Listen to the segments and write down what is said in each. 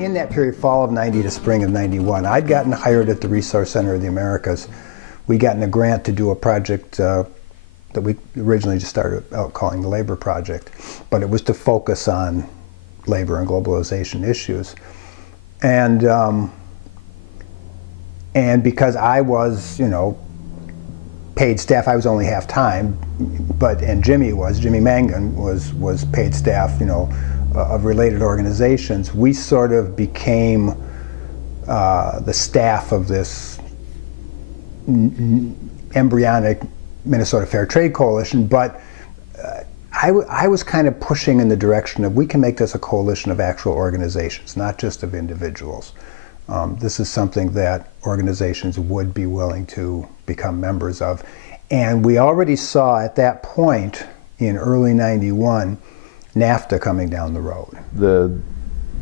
In that period, fall of 90 to spring of 91, I'd gotten hired at the Resource Center of the Americas. We'd gotten a grant to do a project that we originally just started out calling the Labor Project, but it was to focus on labor and globalization issues. And because I was, you know, paid staff, I was only half-time, and Jimmy Mangan was paid staff, you know, of related organizations. We sort of became the staff of this embryonic Minnesota Fair Trade Coalition, but I was kind of pushing in the direction of, we can make this a coalition of actual organizations, not just of individuals. This is something that organizations would be willing to become members of. And we already saw at that point, in early 91, NAFTA coming down the road. The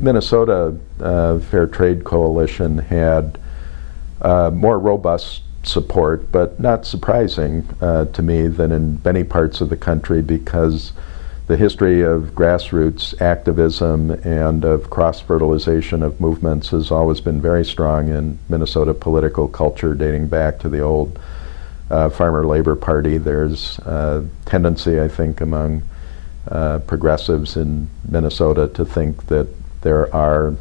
Minnesota Fair Trade Coalition had more robust support, but not surprising to me than in many parts of the country, because the history of grassroots activism and of cross-fertilization of movements has always been very strong in Minnesota political culture, dating back to the old Farmer Labor Party. There's a tendency, I think, among progressives in Minnesota to think that there are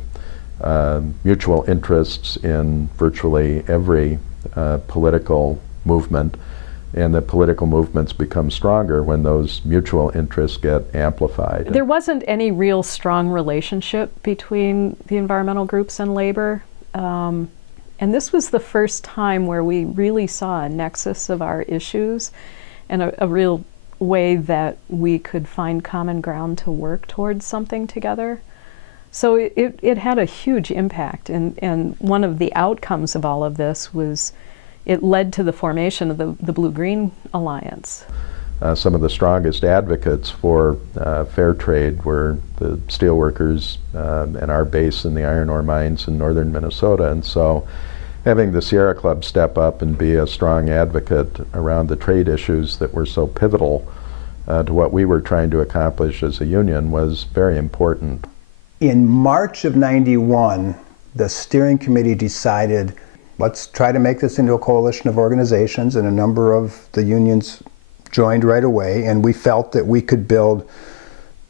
mutual interests in virtually every political movement, and that political movements become stronger when those mutual interests get amplified. There wasn't any real strong relationship between the environmental groups and labor, and this was the first time where we really saw a nexus of our issues and a real way that we could find common ground to work towards something together. So it had a huge impact, and one of the outcomes of all of this was it led to the formation of the Blue-Green Alliance. Some of the strongest advocates for fair trade were the steelworkers and our base in the iron ore mines in northern Minnesota, and so having the Sierra Club step up and be a strong advocate around the trade issues that were so pivotal to what we were trying to accomplish as a union was very important. In March of 91, the steering committee decided, let's try to make this into a coalition of organizations, and a number of the unions joined right away, and we felt that we could build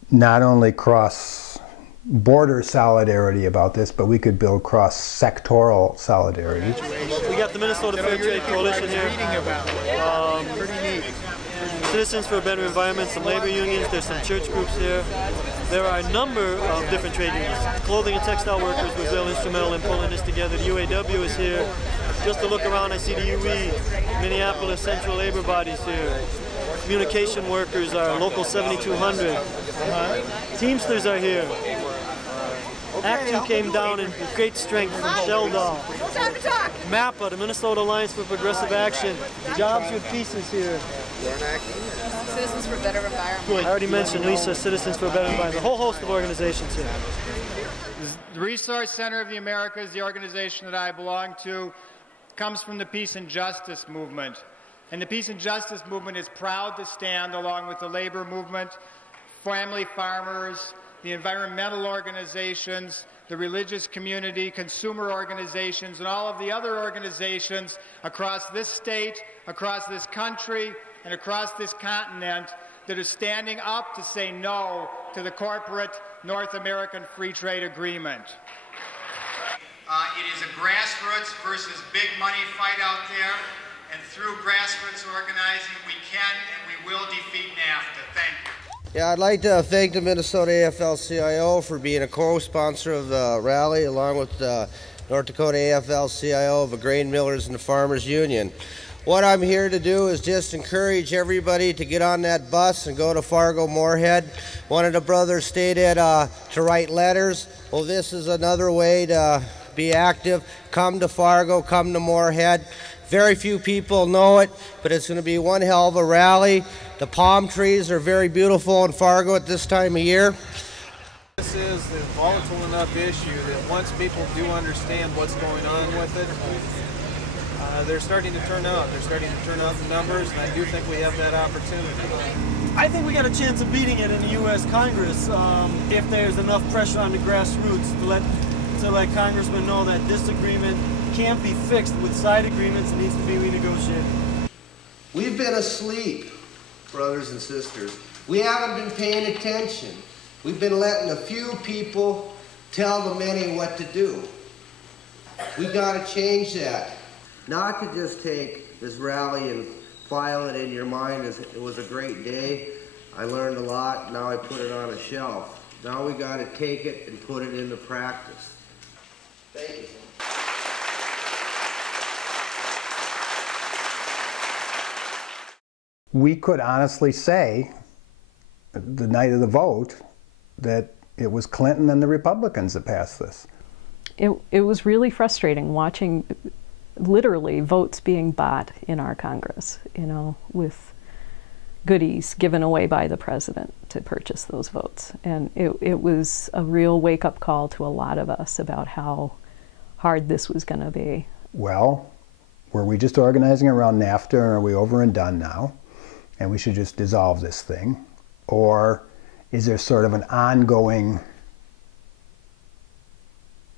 not only cross-border solidarity about this, but we could build cross-sectoral solidarity. We got the Minnesota Fair Trade Coalition here. Citizens for a Better Environment, some labor unions, there's some church groups here. There are a number of different trade unions. Clothing and textile workers were real instrumental in pulling this together. The UAW is here. Just to look around, I see the UE, Minneapolis Central Labor Body's here. Communication workers are Local 7200. Teamsters are here. Act 2 came down in great strength from Sheldon. MAPA, the Minnesota Alliance for Progressive Action. Jobs with Peace is here. Citizens for a Better Environment. I already mentioned Lisa, Citizens for a Better Environment. A whole host of organizations here. The Resource Center of the Americas, the organization that I belong to, comes from the peace and justice movement. And the peace and justice movement is proud to stand along with the labor movement, family farmers, the environmental organizations, the religious community, consumer organizations, and all of the other organizations across this state, across this country, and across this continent that are standing up to say no to the corporate North American Free Trade Agreement. It is a grassroots versus big money fight out there, and through grassroots organizing we can and we will defeat NAFTA. Thank you. Yeah, I'd like to thank the Minnesota AFL-CIO for being a co-sponsor of the rally, along with the North Dakota AFL-CIO of the Grain Millers and the Farmers Union. What I'm here to do is just encourage everybody to get on that bus and go to Fargo-Moorhead. One of the brothers stated to write letters. Well, this is another way to be active. Come to Fargo, come to Moorhead. Very few people know it, but it's going to be one hell of a rally. The palm trees are very beautiful in Fargo at this time of year. This is a volatile enough issue that once people do understand what's going on with it, they're starting to turn out. They're starting to turn out the numbers, and I do think we have that opportunity. I think we got a chance of beating it in the U.S. Congress if there's enough pressure on the grassroots to let to let congressmen know that this agreement can't be fixed with side agreements. It needs to be renegotiated. We've been asleep, brothers and sisters. We haven't been paying attention. We've been letting a few people tell the many what to do. We got to change that. Not to just take this rally and file it in your mind as it was a great day. I learned a lot, now I put it on a shelf. Now we got to take it and put it into practice. Thank you. We could honestly say, the night of the vote, that it was Clinton and the Republicans that passed this. It was really frustrating watching literally votes being bought in our Congress, you know, with goodies given away by the president to purchase those votes. And it was a real wake-up call to a lot of us about how hard this was going to be. Well, were we just organizing around NAFTA, and are we over and done now, and we should just dissolve this thing? Or is there sort of an ongoing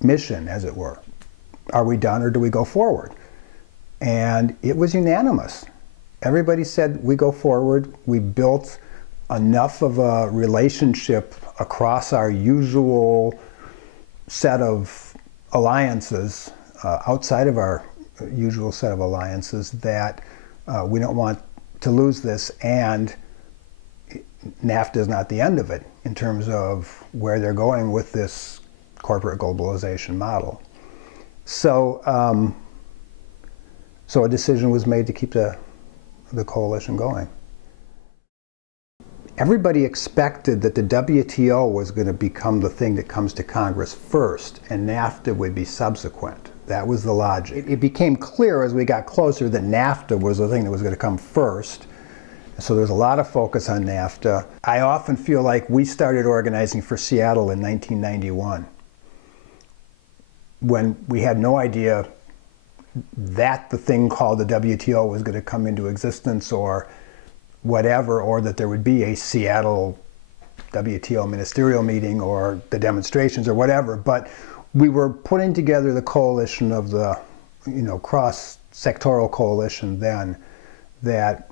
mission, as it were? Are we done, or do we go forward? And it was unanimous. Everybody said we go forward. We built enough of a relationship across our usual set of alliances, outside of our usual set of alliances, that we don't want to lose this, and NAFTA is not the end of it in terms of where they're going with this corporate globalization model. So, so a decision was made to keep the coalition going. Everybody expected that the WTO was going to become the thing that comes to Congress first, and NAFTA would be subsequent. That was the logic. It became clear as we got closer that NAFTA was the thing that was going to come first. So there was a lot of focus on NAFTA. I often feel like we started organizing for Seattle in 1991, when we had no idea that the thing called the WTO was going to come into existence, or whatever, or that there would be a Seattle WTO ministerial meeting, or the demonstrations, or whatever. But we were putting together the coalition of the, you know, cross-sectoral coalition then that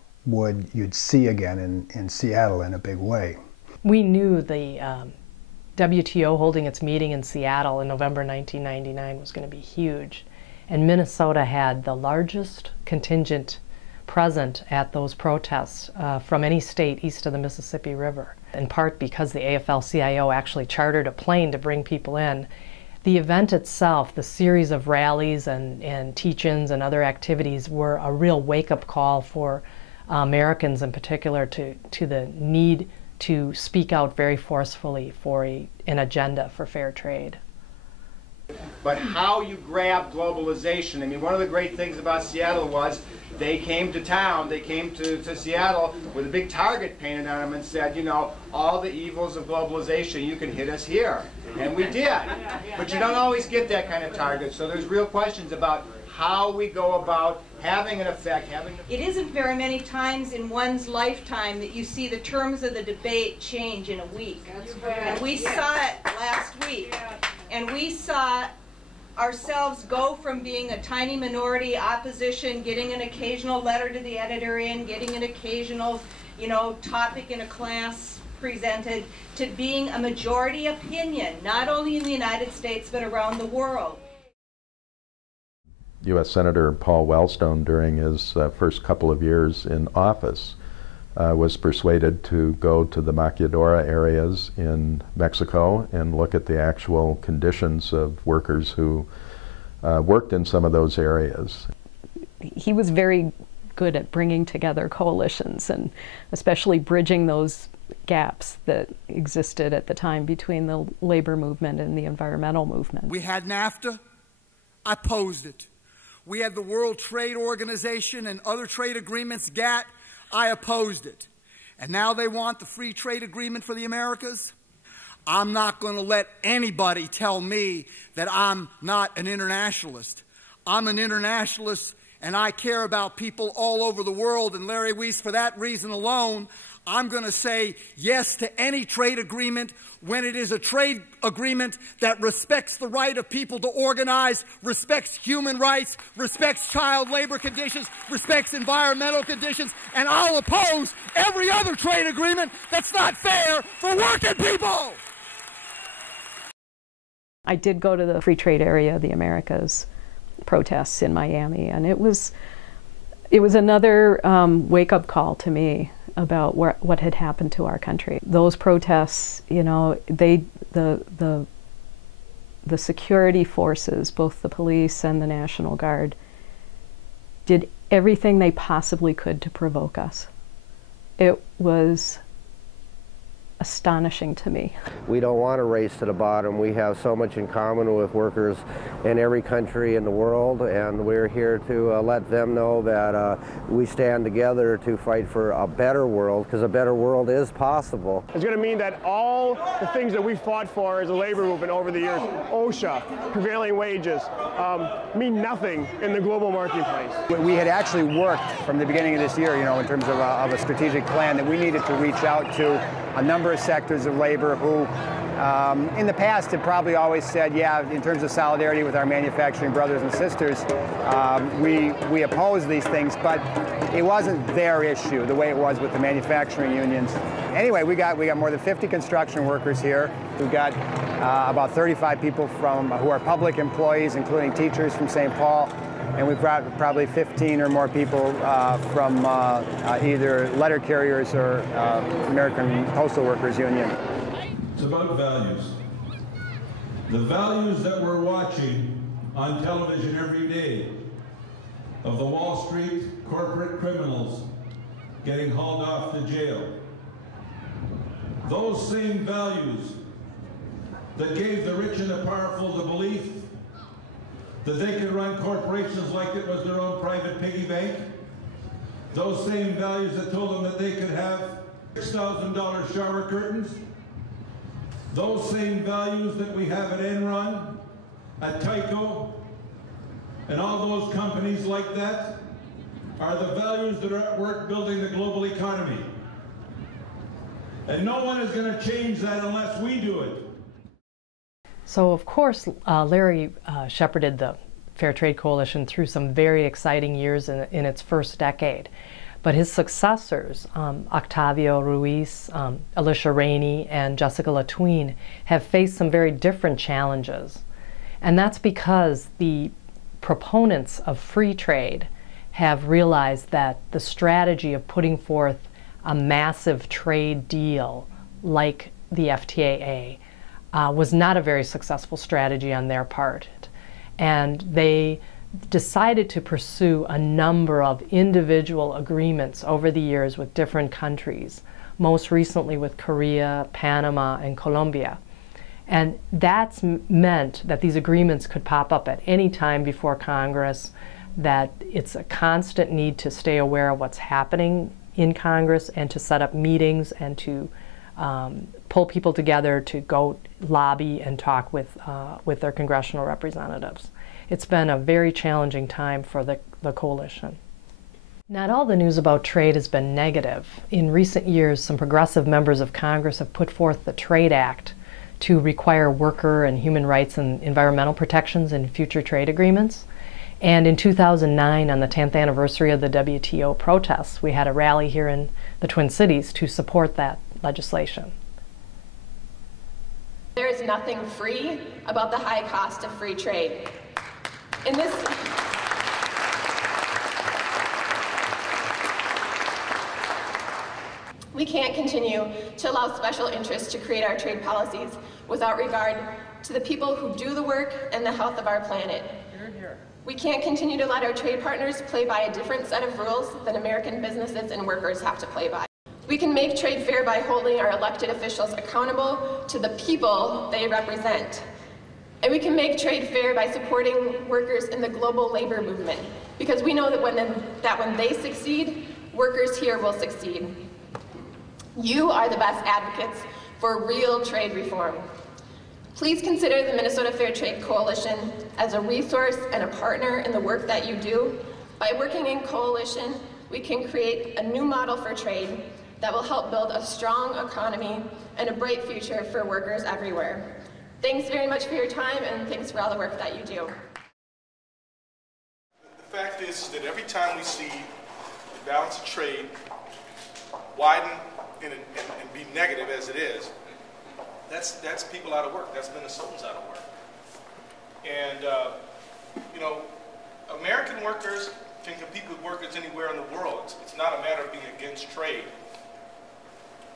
you'd see again in Seattle in a big way. We knew the WTO holding its meeting in Seattle in November 1999 was going to be huge. And Minnesota had the largest contingent present at those protests from any state east of the Mississippi River, in part because the AFL-CIO actually chartered a plane to bring people in. The event itself, the series of rallies and teach-ins and other activities, were a real wake-up call for Americans in particular to the need to speak out very forcefully for an agenda for fair trade. But how you grab globalization. I mean, one of the great things about Seattle was they came to town, they came to Seattle with a big target painted on them and said, you know, all the evils of globalization, you can hit us here. And we did. But you don't always get that kind of target. So there's real questions about how we go about having an effect. It isn't very many times in one's lifetime that you see the terms of the debate change in a week. And we saw it last week. And we saw ourselves go from being a tiny minority opposition, getting an occasional letter to the editor in, getting an occasional, you know, topic in a class presented, to being a majority opinion, not only in the United States but around the world. U.S. Senator Paul Wellstone, during his first couple of years in office, was persuaded to go to the Maquiladora areas in Mexico and look at the actual conditions of workers who worked in some of those areas. He was very good at bringing together coalitions, and especially bridging those gaps that existed at the time between the labor movement and the environmental movement. We had NAFTA. I opposed it. We had the World Trade Organization and other trade agreements, GATT. I opposed it. And now they want the free trade agreement for the Americas. I'm not going to let anybody tell me that I'm not an internationalist. I'm an internationalist, and I care about people all over the world. And Larry Weiss, for that reason alone, I'm going to say yes to any trade agreement when it is a trade agreement that respects the right of people to organize, respects human rights, respects child labor conditions, respects environmental conditions, and I'll oppose every other trade agreement that's not fair for working people. I did go to the Free Trade Area of the Americas protests in Miami, and it was another wake-up call to me about what had happened to our country. Those protests, you know, the security forces, both the police and the National Guard, did everything they possibly could to provoke us. It was astonishing to me. We don't want to race to the bottom. We have so much in common with workers in every country in the world, and we're here to let them know that we stand together to fight for a better world, because a better world is possible. It's going to mean that all the things that we fought for as a labor movement over the years, OSHA, prevailing wages, mean nothing in the global marketplace. We had actually worked from the beginning of this year, you know, in terms of a strategic plan that we needed to reach out to a number of sectors of labor who in the past had probably always said, yeah, in terms of solidarity with our manufacturing brothers and sisters, we oppose these things, but it wasn't their issue the way it was with the manufacturing unions. Anyway, we got more than 50 construction workers here. We've got about 35 people who are public employees, including teachers from St. Paul. And we've got probably 15 or more people from either letter carriers or American Postal Workers Union. It's about values. The values that we're watching on television every day of the Wall Street corporate criminals getting hauled off to jail. Those same values that gave the rich and the powerful the belief that they could run corporations like it was their own private piggy bank. Those same values that told them that they could have $6,000 shower curtains. Those same values that we have at Enron, at Tyco, and all those companies like that are the values that are at work building the global economy. And no one is going to change that unless we do it. So of course, Larry shepherded the Fair Trade Coalition through some very exciting years in its first decade. But his successors, Octavio Ruiz, Alicia Rainey, and Jessica Latween, have faced some very different challenges. And that's because the proponents of free trade have realized that the strategy of putting forth a massive trade deal like the FTAA was not a very successful strategy on their part. And they decided to pursue a number of individual agreements over the years with different countries, most recently with Korea, Panama, and Colombia. And that's meant that these agreements could pop up at any time before Congress, that it's a constant need to stay aware of what's happening in Congress and to set up meetings and to pull people together to go lobby and talk with their congressional representatives. It's been a very challenging time for the coalition. Not all the news about trade has been negative. In recent years, some progressive members of Congress have put forth the Trade Act to require worker and human rights and environmental protections in future trade agreements. And in 2009, on the 10th anniversary of the WTO protests, we had a rally here in the Twin Cities to support that legislation. There is nothing free about the high cost of free trade. In this, we can't continue to allow special interests to create our trade policies without regard to the people who do the work and the health of our planet. We can't continue to let our trade partners play by a different set of rules than American businesses and workers have to play by. We can make trade fair by holding our elected officials accountable to the people they represent. And we can make trade fair by supporting workers in the global labor movement, because we know that when they succeed, workers here will succeed. You are the best advocates for real trade reform. Please consider the Minnesota Fair Trade Coalition as a resource and a partner in the work that you do. By working in coalition, we can create a new model for trade that will help build a strong economy and a bright future for workers everywhere. Thanks very much for your time, and thanks for all the work that you do. The fact is that every time we see the balance of trade widen and be negative as it is, that's people out of work. That's Minnesotans out of work. And, you know, American workers can compete with workers anywhere in the world. It's not a matter of being against trade.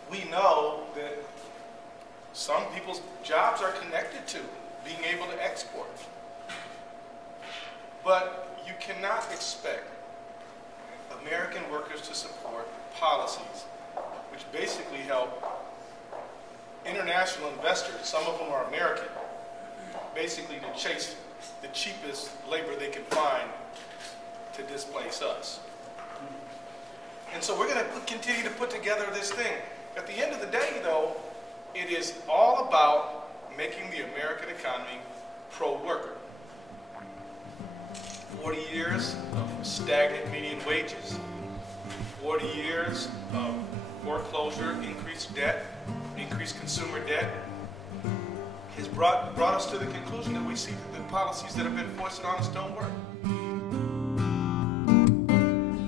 We know that some people's jobs are connected to being able to export. But you cannot expect American workers to support policies which basically help international investors, some of them are American, basically to chase the cheapest labor they can find to displace us. And so we're going to continue to put together this thing. At the end of the day, though, it is all about making the American economy pro-worker. 40 years of stagnant median wages, 40 years of foreclosure, increased debt, increased consumer debt, has brought us to the conclusion that we see that the policies that have been foisted on us don't work.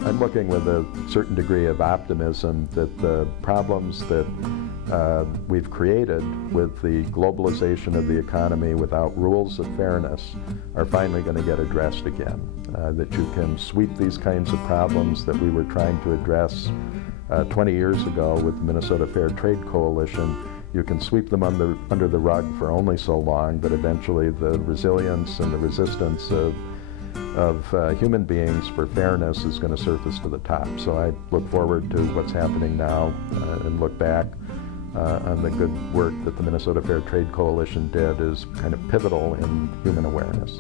I'm looking with a certain degree of optimism that the problems that we've created with the globalization of the economy without rules of fairness are finally going to get addressed again. That you can sweep these kinds of problems that we were trying to address 20 years ago with the Minnesota Fair Trade Coalition. You can sweep them under the rug for only so long, but eventually the resilience and the resistance of human beings for fairness is going to surface to the top. So I look forward to what's happening now and look back on the good work that the Minnesota Fair Trade Coalition did as kind of pivotal in human awareness.